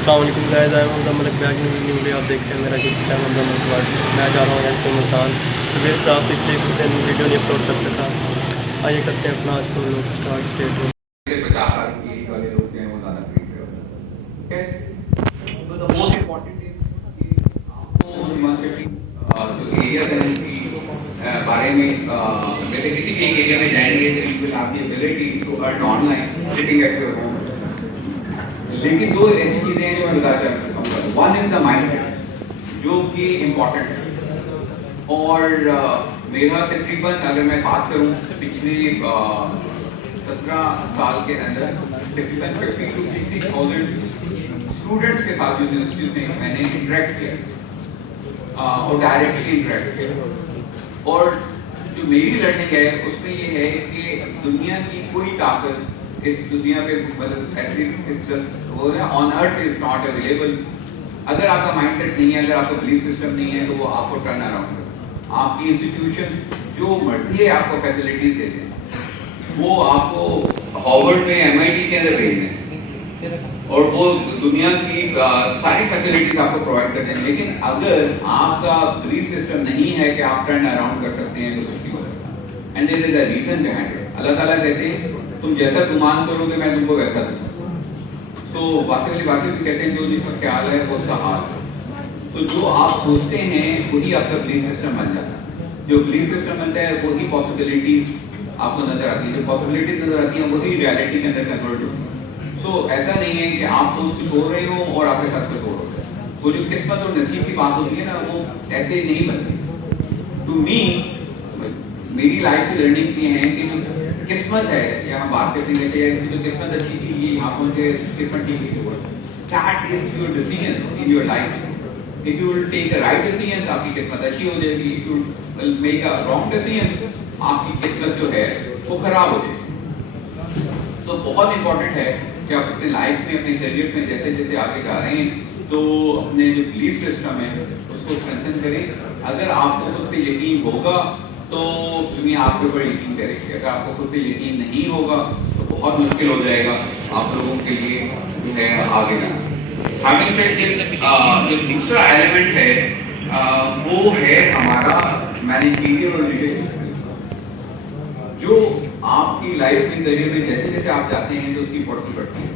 अस्सलाम वालेकुम guys, I am Malik back in new video. आप देख रहे हैं मेरा YouTube channel the Malik world. मैं जा रहा हूँ एस मुल्तान। तबीयत खराब थी इसलिए कुछ दिन वीडियो नहीं अपलोड कर सका। आइए करते हैं अपना आज को लोग स्टार्ट स्टेट में। 50 की एज वाले लोग हैं वो ज़्यादा प्रेफर करते हैं। ओके, तो द मोस्ट इम्पोर्टेंट इज कि आपको यूनिवर्सिटी जो एरिया देने की बारे में जैसे किसी भी एक एरिया में जाएंगे तो you will have the ability to earn online sitting at your home. लेकिन दो ऐसी चीजें हैं जो मैं बताना चाहता हूँ। वन इज द माइंडसेट जो कि इम्पोर्टेंट है, और मेरा तकरीबन अगर मैं बात करूँ पिछले 17 साल के अंदर तकरीबन 50 to 60,000 स्टूडेंट्स के साथ यूनिवर्सिटी में मैंने इंटरेक्ट किया और डायरेक्टली इंटरेक्ट किया। और जो मेरी लर्निंग है उसमें ये है कि दुनिया की कोई ताकत इस दुनिया पे मतलब एटलीस्ट वो है on earth is not available. अगर आपका माइंडसेट नहीं है, अगर आपका बिलीफ सिस्टम नहीं है, तो वो आपको टर्न अराउंड कर आपकी इंस्टीट्यूशन जो मर्जी है आपको फैसिलिटीज देते हैं, वो आपको हार्वर्ड में MIT के अंदर भेज दें और वो दुनिया की सारी फैसिलिटीज आपको प्रोवाइड करते हैं। लेकिन अगर आपका बिलीफ सिस्टम नहीं है कि आप टर्न अराउंड कर सकते हैं तो कुछ नहीं होगा। And there is a reason behind it. अल्लाह ताला कहते हैं तुम जैसा गुमान करोगे मैं तुमको वैसा दूंगा। तो वासिफ भी कहते हैं जो जिसका ख्याल है वो उसका हाल है। तो जो आप सोचते हैं वही आपका बिलीफ सिस्टम बन जाता है। जो बिलीफ सिस्टम बनता है वही पॉसिबिलिटी आपको नजर आती है, जो पॉसिबिलिटीज नजर आती है वही रियलिटी के अंदर कन्वर्ट होती है। सो ऐसा नहीं है कि आप सोच कुछ हो रहे हो और आपके साथ कुछ हो रहा है। वो जो किस्मत और नसीब की बात होती है ना, वो ऐसे नहीं बनती। टू मी मेरी लाइफ की लर्निंग ये है कि जो किस्मत है, या हम बात करते हैं जो किस्मत अच्छी थी ये यहाँ पहुंचे, किस्मत ठीक नहीं हुआ। That is your decision in your life. If you will take a right decision आपकी किस्मत अच्छी हो जाएगी। If you will make a wrong decision आपकी किस्मत जो है वो खराब हो जाएगी। तो बहुत इंपॉर्टेंट है कि आप अपने लाइफ में अपने करियर में जैसे जैसे आगे जा रहे हैं तो अपने जो बिलीफ सिस्टम है उसको स्ट्रेंथन करें। अगर आपको खुद पे यकीन होगा तो दुनिया आपके ऊपर यकीन करेगी। अगर आपको खुद पे यकीन नहीं होगा तो बहुत मुश्किल हो जाएगा आप लोगों के लिए जो है आगे जाना। जो दूसरा एलिमेंट है वो है हमारा मैनेजरियल और लीडरशिप जो आपकी लाइफ में करियर में जैसे जैसे आप जाते हैं तो उसकी इम्पोर्टेंस बढ़ती है।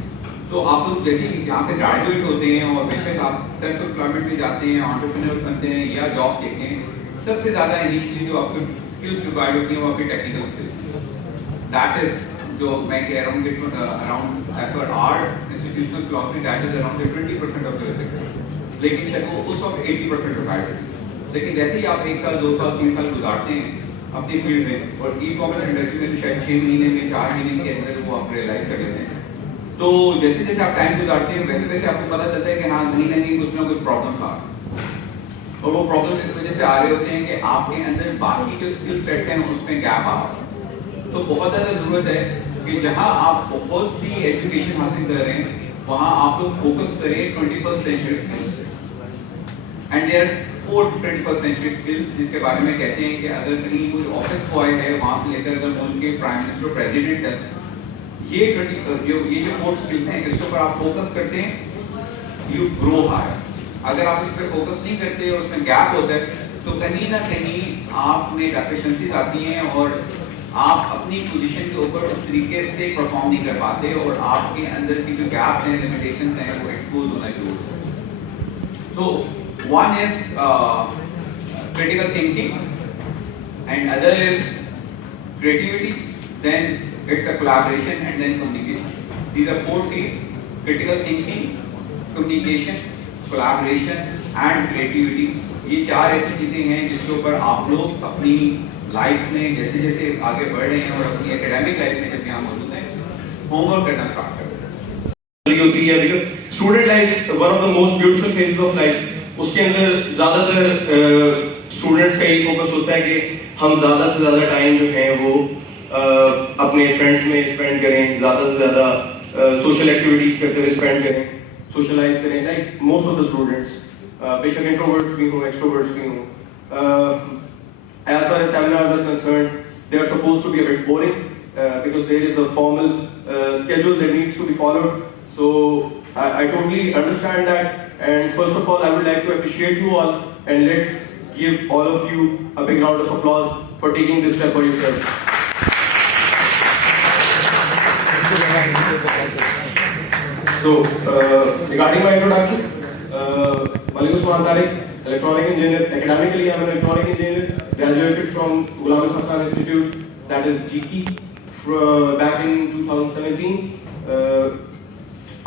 तो आप लोग जैसे यहाँ से ग्रेजुएट होते हैं और बेशक आप सेल्फ एम्प्लॉयमेंट में जाते हैं, एंटरप्रेन्योर बनते हैं या जॉब देखते हैं, सबसे ज्यादा इनिशियली जो आपको स्किल्स रिक्वायर्ड होती है वो आपकी टेक्निकल स्किल्स। दैट इज जो मैं कह रहा हूँ कि around as per our institutional philosophy that is around 20% of your sector. लेकिन शायद वो उस वक्त 80% रिक्वायर्ड है। लेकिन जैसे ही आप 1 साल 2 साल 3 साल गुजारते हैं अपनी फील्ड में, और ई-कॉमर्स इंडस्ट्री में तो शायद 6 महीने में 4 महीने के अंदर वो आप रियलाइज कर लेते हैं। तो जैसे जैसे आप टाइम गुजारते हैं वैसे वैसे आपको पता चलता है कि हाँ कहीं ना कहीं कुछ ना कुछ प्रॉब्लम था, और वो प्रॉब्लम इस वजह से आ रहे होते हैं कि आपके अंदर बाकी जो स्किल सेट हैं उसमें गैप आ रहा है। तो बहुत ज़्यादा जरूरत है कि जहां आप बहुत सी एजुकेशन हासिल कर रहे हैं वहां आप लोग फोकस करें 21st century skills. And there 4 21st century skills जिसके बारे में कहते हैं कि अगर कहीं कोई ऑफिस बॉय है वहां से लेकर अगर मुल्क के प्राइम मिनिस्टर प्रेसिडेंट है, ये जो 4 स्किल्स हैं इसके ऊपर आप फोकस करते हैं यू ग्रो हायर। अगर आप इस पर फोकस नहीं करते और उसमें गैप होता है तो कहीं ना कहीं आप में डेफिशिएंसीज आती हैं और आप अपनी पोजीशन के ऊपर उस तरीके से परफॉर्म नहीं कर पाते और आपके अंदर की जो गैप हैं, लिमिटेशंस हैं वो एक्सपोज होना शुरू होते हैं। So one is critical thinking and other is creativity, then it's a collaboration and then communication. These are 4 C's: critical thinking, communication, collaboration and creativity. ये 4 ऐसी चीजें हैं जिसके ऊपर आप लोग अपनी लाइफ में जैसे जैसे आगे बढ़ रहे हैं और अपनी एकेडमिक लाइफ में जब यहाँ मौजूद हैं होमवर्क करना स्टार्ट कर रहे हैं। होती है because student life one of the most beautiful phases of life. उसके अंदर ज्यादातर स्टूडेंट्स का यही फोकस होता है कि हम ज्यादा से ज्यादा टाइम जो है वो अपने फ्रेंड्स में स्पेंड करें, ज्यादा से ज्यादा सोशल एक्टिविटीज करते हुए स्पेंड करें, सोशलाइज करें। Like most of the students, बेशक इंट्रोवर्ट्स भी हों एक्सट्रोवर्ट्स भी हों, as far as seminars are concerned they are supposed to be a bit boring because there is a formal schedule that needs to be followed. So I totally understand that. And first of all, I would like to appreciate you all, and let's give all of you a big round of applause for taking this step for yourself. So, regarding my introduction, Malik Usman Tariq, electronic engineer. Academically, I'm an electronic engineer. Graduated from Ghulam Ahmad Khan Institute, that is GT, back in 2017.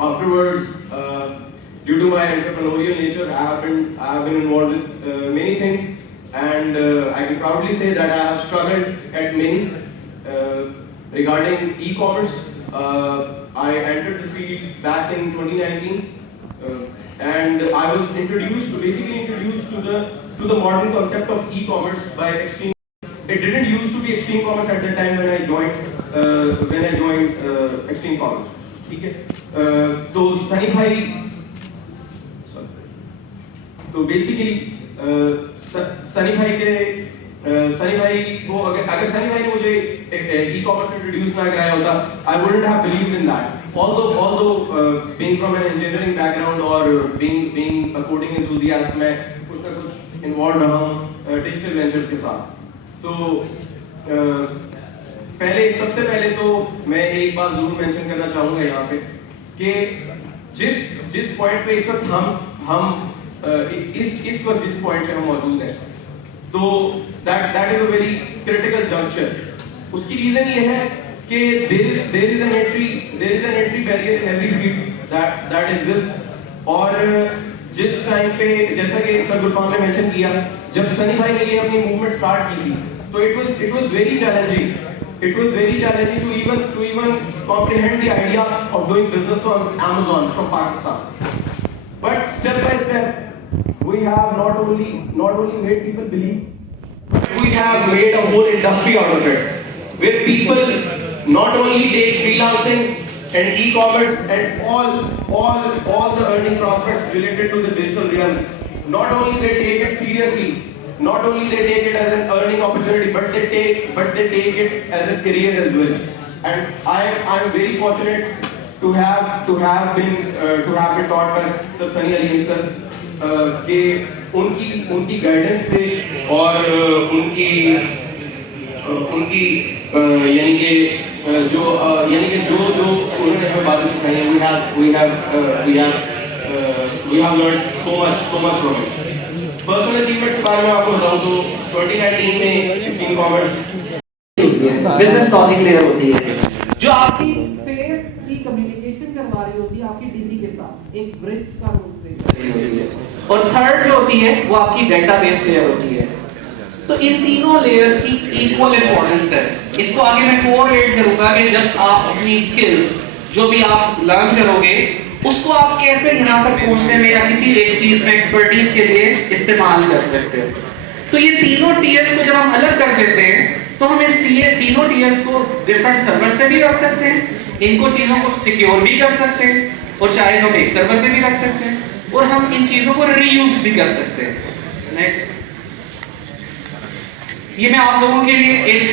Afterwards, due to my entrepreneurial nature, I have been involved with many things, and I can proudly say that I have struggled at many. Regarding e-commerce, I entered the field back in 2019, and I was basically introduced to the modern concept of e-commerce by Extreme. It didn't used to be Extreme Commerce at the time when I joined Extreme Commerce. ठीक है, तो सनी भाई, तो basically Sunny भाई को अगर सनी भाई ने मुझे e-commerce इंट्रोड्यूस ना कराया होता, I wouldn't have believed in that. Although being from an engineering background और being a coding enthusiast, मैं कुछ ना कुछ involved रहा हूँ digital ventures के साथ. तो सबसे पहले तो मैं एक बात जरूर मेंशन करना चाहूंगा यहाँ पे कि जिस पॉइंट पे इस वक्त इस वक्त जिस पॉइंट पे हम मौजूद हैं, तो that is a very critical junction. उसकी रीजन ये है कि there is an entry barrier in every field that exist. और जिस टाइम पे, जैसा कि सर गुलफाम ने मेंशन किया, जब सनी भाई ने ये अपनी मूवमेंट स्टार्ट की थी, तो it was very challenging. It was very challenging to even comprehend the idea of doing business on Amazon from Pakistan. But step by step, we have not only made people believe, but we have made a whole industry out of it, where people not only take freelancing and e-commerce and all the earning prospects related to the digital realm. Not only they take it seriously. Not only they take it as an earning opportunity, but they take it as a career as well. And I am very fortunate to have been taught by Sir Sunny Ali sir कि उनकी guidance से और उनकी यानी कि जो उन्होंने हमें बातें सिखाई हैं, we have learned so much from it. Personal achievements के बारे में आपको बताऊं तो 2019 में extreme commerce business logic layer होती है जो आपकी फेस की कम्युनिकेशन करवा रही होती है आपकी डिग्री के साथ, एक ब्रिज का रूप प्ले कर रही होती है. और थर्ड जो होती है वो आपकी डेटाबेस लेयर होती है. तो इन तीनों लेयर्स की इक्वल इंपॉर्टेंस है. इसको आगे मैं कोरिलेट करूंगा कि जब आप अपनी स्किल्स जो भी आप लर्न करोगे उसको आप कैसे यहाँ तक पहुंचने में या किसी एक चीज में एक्सपर्टीज के लिए इस्तेमाल कर सकते हो. तो ये तीनों टीयर्स को जब हम अलग कर देते हैं तो हम इस तीनों टीयर्स को डिफरेंट सर्वर्स पे भी रख सकते हैं, इनको चीजों को सिक्योर भी कर सकते हैं, और चाहे तो एक सर्वर पे भी रख सकते हैं, और हम इन चीजों को रीयूज भी कर सकते हैं. नेक्स्ट, ये मैं आप लोगों के लिए एक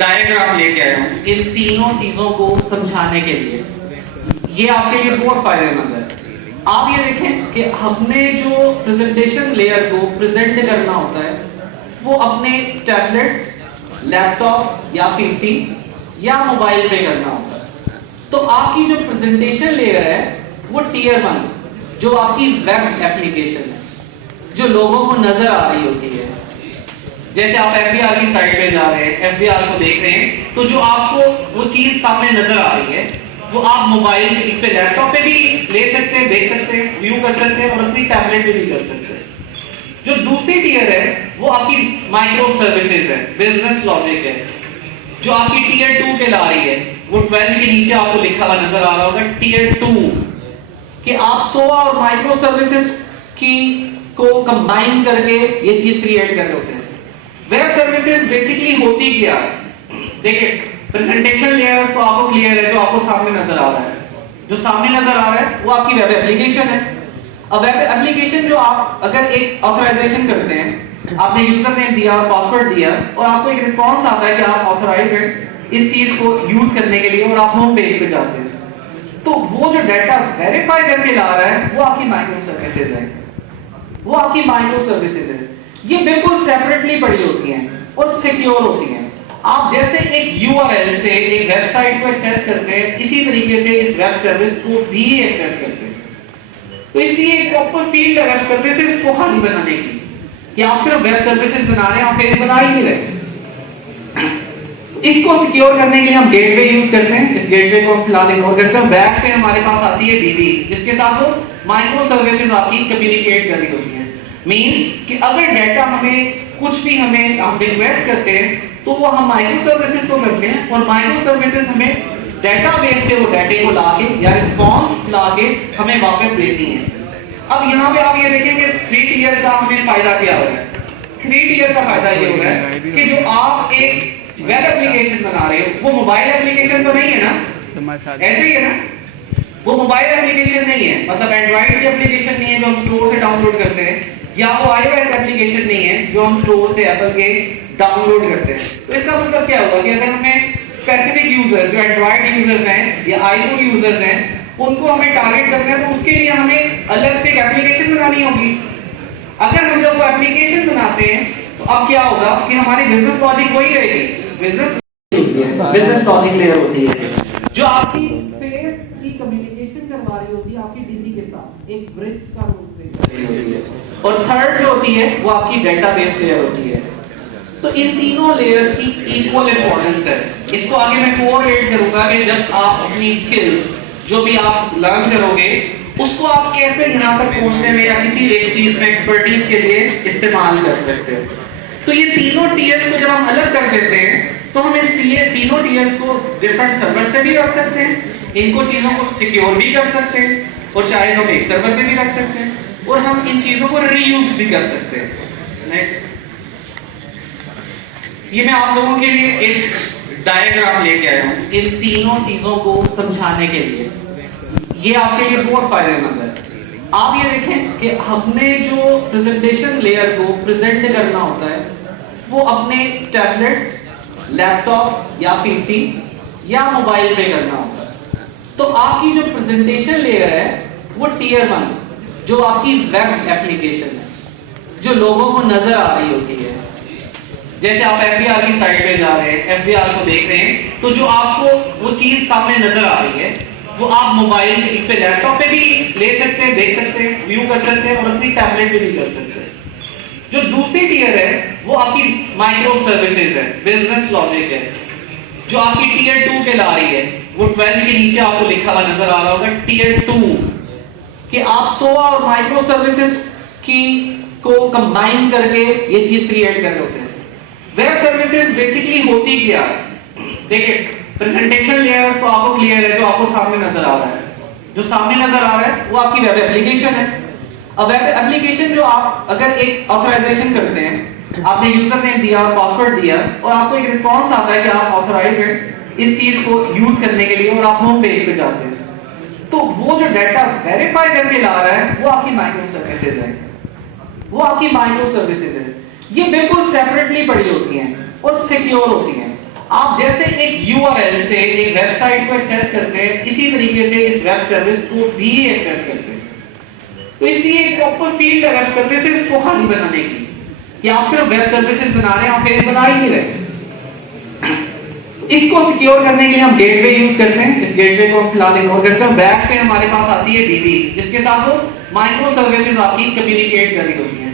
डायग्राम लेके आया हूँ इन तीनों चीजों को समझाने के लिए. ये आपके लिए बहुत फायदेमंद है. आप ये देखें कि हमने जो प्रेजेंटेशन लेयर को प्रेजेंट करना होता है वो अपने टैबलेट, लैपटॉप या पीसी या मोबाइल पे करना होता है. तो आपकी जो प्रेजेंटेशन लेयर है वो टियर 1 जो आपकी वेब एप्लीकेशन है, जो लोगों को नजर आ रही होती है. जैसे आप एफबीआर की साइट पे जा रहे हैं, एफबीआर को देख रहे हैं, तो जो आपको वो चीज सामने नजर आ रही है वो आप मोबाइल, इस पे लैपटॉप पे भी ले सकते हैं, देख सकते हैं, व्यू कर सकते हैं, और अपनी टैबलेट पे भी कर सकते हैं. जो दूसरी टियर है वो आपकी माइक्रो सर्विसेज है, बिजनेस लॉजिक है, जो आपकी टियर 2 के ला रही है. वो 12 के नीचे आपको लिखा हुआ नजर आ रहा होगा टियर 2, कि आप सोआ और माइक्रो सर्विसेज को कंबाइन करके ये चीज क्रिएट कर रहे होते हैं. वेब सर्विसेज बेसिकली होती क्या है? देखिए, प्रेजेंटेशन लेयर तो आपको क्लियर है, जो आपको सामने नजर आ रहा है. जो सामने नजर आ रहा है वो आपकी वेब एप्लीकेशन है. अब वेब एप्लीकेशन जो आप अगर एक ऑथराइजेशन करते हैं, आपने यूजर नेम दिया, पासवर्ड दिया, और आपको एक रिस्पांस आता है कि आप ऑथराइज्ड हैं इस चीज को यूज करने के लिए, और आप होम पेज पे जाते हैं. तो वो जो डाटा वेरीफाई करके ला रहा है वो आपकी माइक्रो सर्विसेज है, वो आपकी माइक्रो सर्विसेज है। ये बिल्कुल सेपरेटली पड़ी होती हैं और सिक्योर होती हैं। आप जैसे एक URL से एक वेबसाइट को एक्सेस करते हैं, इसी तरीके से इस वेब सर्विस को भी एक्सेस करते हैं। तो इसलिए एक प्रॉपर फील्ड है वेब सर्विसेज को खाली बनाने की, कि आप सिर्फ वेब सर्विसेज बना रहे हैं, आप फेस बना ही नहीं रहे। इसको सिक्योर करने के लिए हम गेटवे यूज करते हैं। इस गेटवे को हम फिलहाल इग्नोर करते हैं। बैक पे हमारे पास आती है DB, जिसके साथ वो माइक्रो सर्विसेज आपकी कम्युनिकेट कर रही होती हैं। मींस कि अगर डाटा हमें कुछ भी हम रिक्वेस्ट करते हैं तो वो हम माइक्रो सर्विसेज को करते हैं और माइक्रो सर्विसेज हमें डेटाबेस से वो डाटे को लाके या रिस्पांस लाके हमें वापस देती हैं। अब यहाँ पे आप ये देखेंगे 3 टियर का हमें फायदा क्या हो रहा है। 3 टियर का फायदा ये हो रहा है कि जो आप एक वेब एप्लीकेशन बना रहे हो वो मोबाइल एप्लीकेशन तो नहीं है ना, ऐसे ही है ना, वो मोबाइल एप्लीकेशन नहीं है, मतलब एंड्रॉइड की एप्लीकेशन नहीं है जो हम स्टोर से डाउनलोड करते हैं, या वो iOS एप्लीकेशन नहीं है जो हम स्टोर से एप्पल के डाउनलोड करते हैं। तो इसका मतलब क्या होगा कि अगर हमें स्पेसिफिक यूजर्स जो एंड्रॉइड यूजर्स हैं या iPhone यूजर्स हैं उनको हमें टारगेट करना है, तो उसके लिए हमें अलग से एक एप्लीकेशन बनानी होगी। अगर हम जब वो एप्लीकेशन बनाते हैं तो अब क्या होगा कि हमारी बिजनेस लॉजिक वही रहेगी, बिजनेस लॉजिक लेयर होती है जो आपकी फेस की कम्युनिकेशन करवा रही होती है आपकी DB के साथ, एक ब्रिज का रोल प्ले कर रही होती है। और थर्ड जो होती है वो आपकी डेटाबेस लेयर होती है। तो इन तीनों लेयर्स की इक्वल इंपॉर्टेंस है। इसको आगे मैं कोरिलेट करूंगा कि जब आप अपनी स्किल्स जो भी आप लर्न करोगे उसको आप कैसे यहाँ तक पहुंचने में या किसी एक चीज में एक्सपर्टीज के लिए इस्तेमाल कर सकते हो। तो ये तीनों टीयर्स को जब हम अलग कर देते हैं तो हम इन तीनों टीयर्स को डिफरेंट सर्वर से भी रख सकते हैं, इनको चीजों को सिक्योर भी कर सकते हैं, और चाहे हम एक सर्वर पे भी रख सकते हैं, और हम इन चीजों को रीयूज भी कर सकते हैं। नेक्स्ट, ये मैं आप लोगों के लिए एक डायग्राम लेके आया हूं इन तीनों चीजों को समझाने के लिए। ये आपके लिए बहुत फायदेमंद है। आप ये देखें कि हमने जो प्रेजेंटेशन लेयर को प्रेजेंट करना होता है वो अपने टैबलेट, लैपटॉप या PC या मोबाइल पे करना होता है। तो आपकी जो प्रेजेंटेशन लेयर है वो टियर 1 जो आपकी वेब एप्लीकेशन है, जो लोगों को नजर आ रही होती है। जैसे आप FBR की साइट पे जा रहे हैं, FBR को देख रहे हैं, तो जो आपको वो चीज सामने नजर आ रही है वो आप मोबाइल इस पे लैपटॉप पे भी ले सकते हैं, देख सकते हैं, व्यू कर सकते हैं, और अपनी टैबलेट पे भी कर सकते हैं। जो दूसरी टियर है वो आपकी माइक्रो सर्विसेज है, बिजनेस लॉजिक है, जो आपकी टियर 2 के ला रही है। वो 12 के नीचे आपको लिखा हुआ नजर आ रहा होगा टियर 2, कि आप SOA और माइक्रो सर्विसेज की को कंबाइन करके ये चीज क्रिएट कर रहे होते हैं। वेब सर्विसेज बेसिकली होती क्या है? देखिए, प्रेजेंटेशन लेयर तो आपको क्लियर है, जो आपको सामने नजर आ रहा है। जो सामने नजर आ रहा है वो आपकी वेब एप्लीकेशन है। अब वेब एप्लीकेशन जो आप अगर एक ऑथराइजेशन करते हैं, आपने यूजर नेम दिया, पासवर्ड दिया, और आपको एक रिस्पांस आता है कि आप ऑथराइज्ड हैं इस चीज को यूज करने के लिए, और आप होम पेज पे जाते हैं, तो वो जो डाटा वेरीफाई करके ला रहा है वो आपकी माइक्रो सर्विसेज है, वो आपकी माइक्रो सर्विसेज है। ये बिल्कुल सेपरेटली पड़ी होती हैं और सिक्योर होती हैं। आप जैसे एक URL से एक वेबसाइट को एक्सेस करते हैं, इसी तरीके से इस वेब सर्विस को भी एक्सेस करते हैं। तो इसलिए एक प्रॉपर फील्ड है वेब सर्विसेज को खाली बनाने की, कि आप सिर्फ वेब सर्विसेज बना रहे हैं, आप फेस बना ही नहीं रहे। इसको सिक्योर करने के लिए हम गेटवे यूज करते हैं। इस गेटवे को हम फिलहाल इग्नोर करते हैं। बैक पे हमारे पास आती है DB, जिसके साथ वो माइक्रो सर्विसेज आपकी कम्युनिकेट कर रही होती है।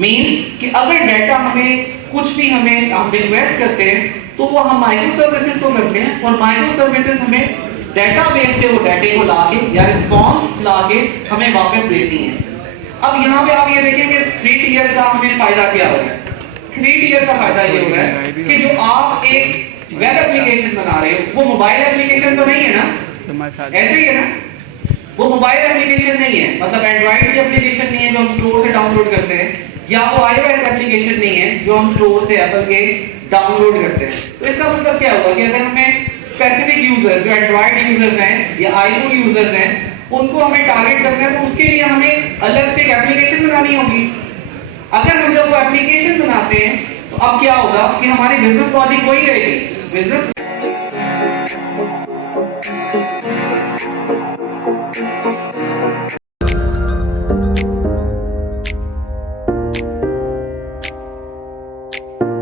मींस कि अगर डाटा हमें कुछ भी हम रिक्वेस्ट करते हैं तो वो हम माइक्रो सर्विसेज को करते हैं, और माइक्रो सर्विसेज हमें डेटाबेस से वो डाटे को लाके या रिस्पांस लाके हमें वापस देती हैं। अब यहाँ पे आप ये देखेंगे 3 टियर का हमें फायदा क्या हो रहा है। 3 टियर का फायदा ये हो रहा है कि जो आप एक वेब एप्लीकेशन बना रहे हो वो मोबाइल एप्लीकेशन तो नहीं है ना, ऐसे ही है ना, वो मोबाइल एप्लीकेशन नहीं है, मतलब एंड्रॉइड की एप्लीकेशन नहीं है जो हम स्टोर से डाउनलोड करते हैं, या वो iOS एप्लीकेशन नहीं है जो हम स्टोर से एप्पल के डाउनलोड करते हैं। तो इसका मतलब क्या होगा कि अगर हमें स्पेसिफिक यूजर्स जो एंड्रॉइड यूजर्स हैं या iPhone यूजर्स हैं उनको हमें टारगेट करना है, तो उसके लिए हमें अलग से एक एप्लीकेशन बनानी होगी। अगर हम जब वो एप्लीकेशन बनाते हैं तो अब क्या होगा कि हमारी बिजनेस लॉजिक वही रहेगी, बिजनेस